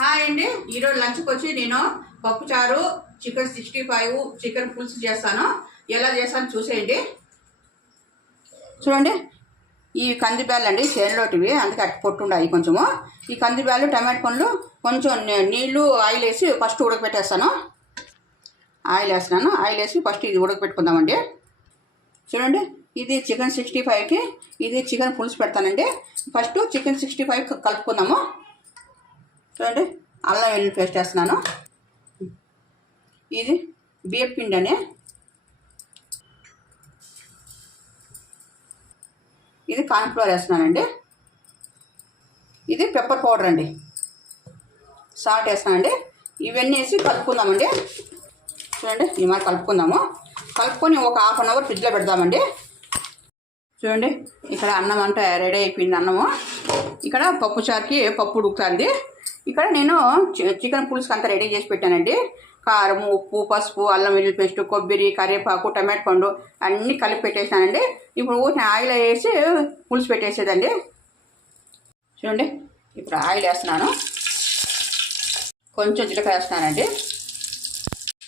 Hi అండి, ఈరోజు లంచ్కి వచ్చి నేను పప్పుచారు, చికెన్ 65, చికెన్ పులుసు చేస్తాను. ఎలా చేస్తాను చూసేయండి. చూడండి, ఈ కందిబ్యాలు అండి చేనులోటివి, అందుకే అటు పొట్టుండాయి కొంచెము. ఈ కందిబ్యాలు, టమాటో పండ్లు, కొంచెం నీళ్లు, ఆయిల్ వేసి ఫస్ట్ ఉడకపెట్టేస్తాను. ఆయిల్ వేసి ఫస్ట్ ఇది ఉడకపెట్టుకుందామండి. చూడండి, ఇది చికెన్ 65కి, ఇది చికెన్ పులుసు పెడతానండి. ఫస్ట్ చికెన్ 65 కలుపుకుందాము. చూడండి, అల్లం వెల్లుల్లి పేస్ట్ వేస్తున్నాను. ఇది బియ్యం పిండి అని, ఇది కార్న్ఫ్లోర్ వేస్తున్నానండి. ఇది పెప్పర్ పౌడర్ అండి, సాల్ట్ వేస్తున్నానండి. ఇవన్నీ వేసి కలుపుకుందామండి. చూడండి, ఈ மாதிரி కలుపుకుందాము. కలుపుకొని ఒక హాఫ్ అన్ అవర్ ఫ్రిడ్జ్లో పెడదామండి. చూడండి, ఇక్కడ అన్నం అంతా రెడీ అయిపోయింది. అన్నము ఇక్కడ పప్పుచారుకి పప్పు ఉడుకుతుంది. ఇక్కడ నేను చికెన్ పులుసుకి అంతా రెడీ చేసి పెట్టానండి. కారం, ఉప్పు, పసుపు, అల్లం వెల్లుల్లి పేస్ట్, కొబ్బరి, కరివేపాకు, టమాటో పండు అన్నీ కలిపి పెట్టేసానండి. ఇప్పుడు ఆయిల్ వేసి పులుసు పెట్టేసేదండి. చూడండి, ఇప్పుడు ఆయిల్ వేస్తున్నాను. కొంచెం జీలకర్ర వేస్తున్నానండి.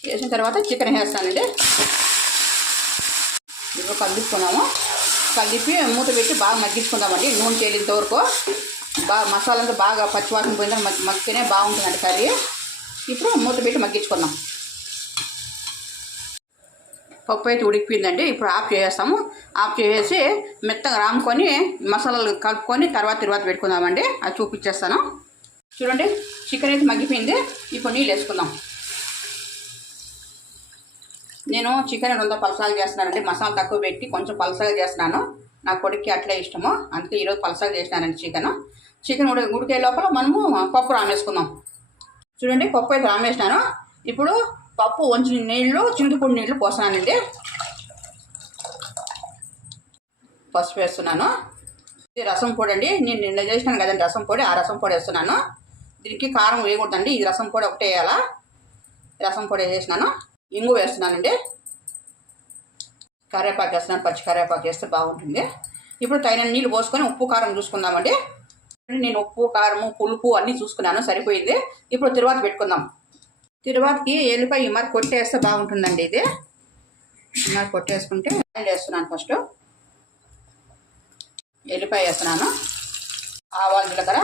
వేసిన తర్వాత చికెన్ వేస్తానండి. ఇప్పుడు కలుపుకున్నాము. కలిపి మూత పెట్టి బాగా మగ్గించుకుందామండి. నూనె తేలినంత వరకు బాగా మసాలా అంతా బాగా పచ్చివాసన పోయిందా మగ్గితేనే బాగుంటుందండి కర్రీ. ఇప్పుడు మూత పెట్టి మగ్గించుకుందాం. పప్పు అయితే ఉడికిపోయిందండి. ఇప్పుడు ఆఫ్ చేసేస్తాము. ఆఫ్ చేసి మెత్తగా రాముకొని మసాలాలు కలుపుకొని తర్వాత పెట్టుకుందామండి. అది చూపించేస్తాను. చూడండి, చికెన్ అయితే మగ్గిపోయింది. ఇప్పుడు నీళ్ళు వేసుకుందాం. నేను చికెన్ కొంత పలసాగా చేస్తున్నానండి. మసాలా తక్కువ పెట్టి కొంచెం పలసాగా చేస్తున్నాను. నా కొడుక్కి అట్లే ఇష్టము, అందుకే ఈరోజు పలసాగా చేసినానండి. చికెన్ ఉడికే లోపల మనము పప్పు రామేసుకుందాం. చూడండి, పప్పు అయితే రామేసినాను. ఇప్పుడు పప్పు వంచిన నీళ్ళు, చింతపొడి నీళ్ళు పోస్తున్నానండి. పసుపు వేస్తున్నాను. ఇది రసం పొడి అండి. నేను నిన్న చేసినాను కదండి రసం పొడి, ఆ రసం పొడి వేస్తున్నాను. దీనికి కారం వేయకూడదండి, ఇది రసం పొడి ఒకటే వేయాలా. రసం పొడి వేసేసినాను. ఇంగు వేస్తున్నానండి. కరివేపాకు వేస్తున్నాను. పచ్చి కరివేపాకు వేస్తే బాగుంటుంది. ఇప్పుడు తగిన నీళ్ళు పోసుకొని ఉప్పు కారం చూసుకుందామండి. నేను ఉప్పు, కారము, పులుపు అన్నీ చూసుకున్నాను, సరిపోయింది. ఇప్పుడు తిరువాత పెట్టుకుందాం. తిరువాతకి ఎల్లిపాయ మరి కొట్టేస్తే బాగుంటుందండి. ఇది మరి కొట్టేసుకుంటే ఆయిల్ వేస్తున్నాను. ఫస్ట్ ఎల్లిపాయ వేస్తున్నాను. ఆవాలు, జీలకర్ర,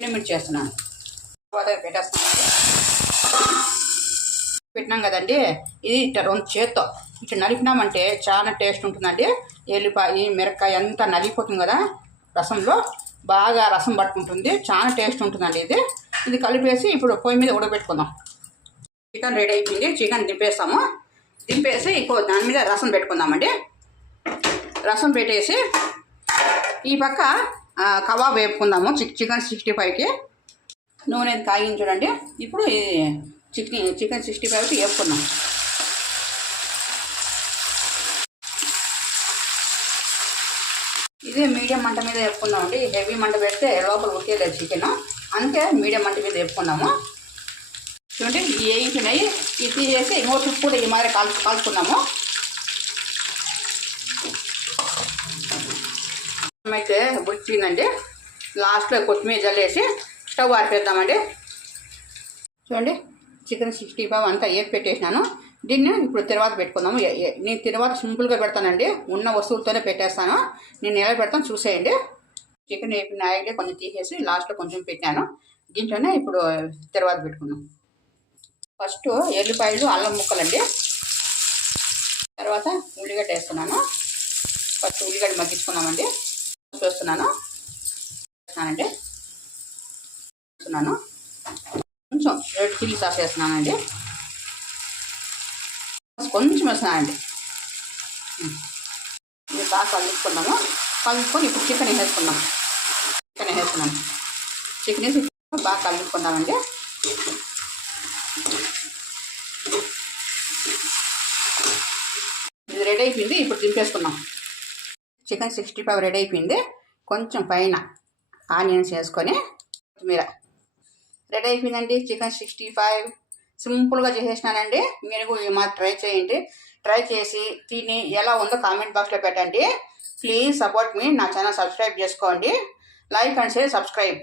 ఎండుమిర్చి వేస్తున్నాను. తర్వాత పెట్టేస్తున్నాను. పెట్టినాం కదండి, ఇది రెండు చేత్తో ఇట్లా నలిపినామంటే చాలా టేస్ట్ ఉంటుందండి. ఎల్లిపాయ, మిరపకాయ అంతా నలిగిపోతుంది కదా రసంలో, బాగా రసం పట్టుకుంటుంది, చాలా టేస్ట్ ఉంటుందండి. ఇది కలిపేసి ఇప్పుడు పొయ్యి మీద ఉడకబెట్టుకుందాం. చికెన్ రెడీ అయిపోయింది. చికెన్ దింపేస్తాము. దింపేసి ఇప్పుడు దాని మీద రసం పెట్టుకుందామండి. రసం పెట్టేసి ఈ పక్క కబాబ్ వేపుకుందాము. చికెన్ 65కి నూనె కాగింది చూడండి. ఇప్పుడు చికెన్ 65కి వేపుకుందాం. ఇది మీడియం మంట మీద వేపుకుందామండి. హెవీ మంట పెడితే లోపల ఉడికేలేదు చికెన్, అందుకే మీడియం మంట మీద వేపుకున్నాము. చూడండి, ఈ వేయించినవి ఇది తీసేసి ఇంకో చుట్టూ కూడా ఈ మాదిరి కాల్చుకున్నాము. అయితే ఉడికిందండి. లాస్ట్లో కొత్తిమీర జల్లేసి స్టవ్ ఆరిపేద్దామండి. చూడండి, చికెన్ 65 అంతా వేసి పెట్టేసినాను. దీన్ని ఇప్పుడు తిరువాత పెట్టుకుందాము. నేను తిరువాత సింపుల్గా పెడతానండి, ఉన్న వస్తువులతోనే పెట్టేస్తాను. నేను ఎలా పెడతాను చూసేయండి. చికెన్ వేపిన ఆయిల్ కొంచెం తీసేసి లాస్ట్లో కొంచెం పెట్టాను. దీంట్లోనే ఇప్పుడు తిరువాత పెట్టుకుందాం. ఫస్ట్ ఎల్లిపాయలు, అల్లం ముక్కలండి. తర్వాత ఉల్లిగడ్డ వేస్తున్నాను. ఫస్ట్ ఉల్లిగడ్డ మగ్గించుకున్నామండి. వేస్తున్నాను కొంచెం రెడ్ చిల్లీ సాస్ వేస్తున్నానండి. కొంచెం వేస్తున్నానండి. ఇది బాగా కలుపుకున్నాము. కలుపుకొని ఇప్పుడు చికెన్ వేసేస్తున్నాను. చికెన్ వేసి బాగా కలుపుకుందామండి. ఇది రెడీ అయిపోయింది. ఇప్పుడు దింపేసుకున్నాం. చికెన్ 65 రెడీ అయిపోయింది. కొంచెం పైన ఆనియన్స్ వేసుకొని కొత్తిమీర రెడీ అయిపోయిందండి. చికెన్ 65 సింపుల్గా చేసేసినానండి. మీరు కూడా మా ట్రై చేయండి. ట్రై చేసి తిని ఎలా ఉందో కామెంట్ బాక్స్లో పెట్టండి. ప్లీజ్ సపోర్ట్ మీ. నా ఛానల్ సబ్స్క్రైబ్ చేసుకోండి. Like and share, subscribe.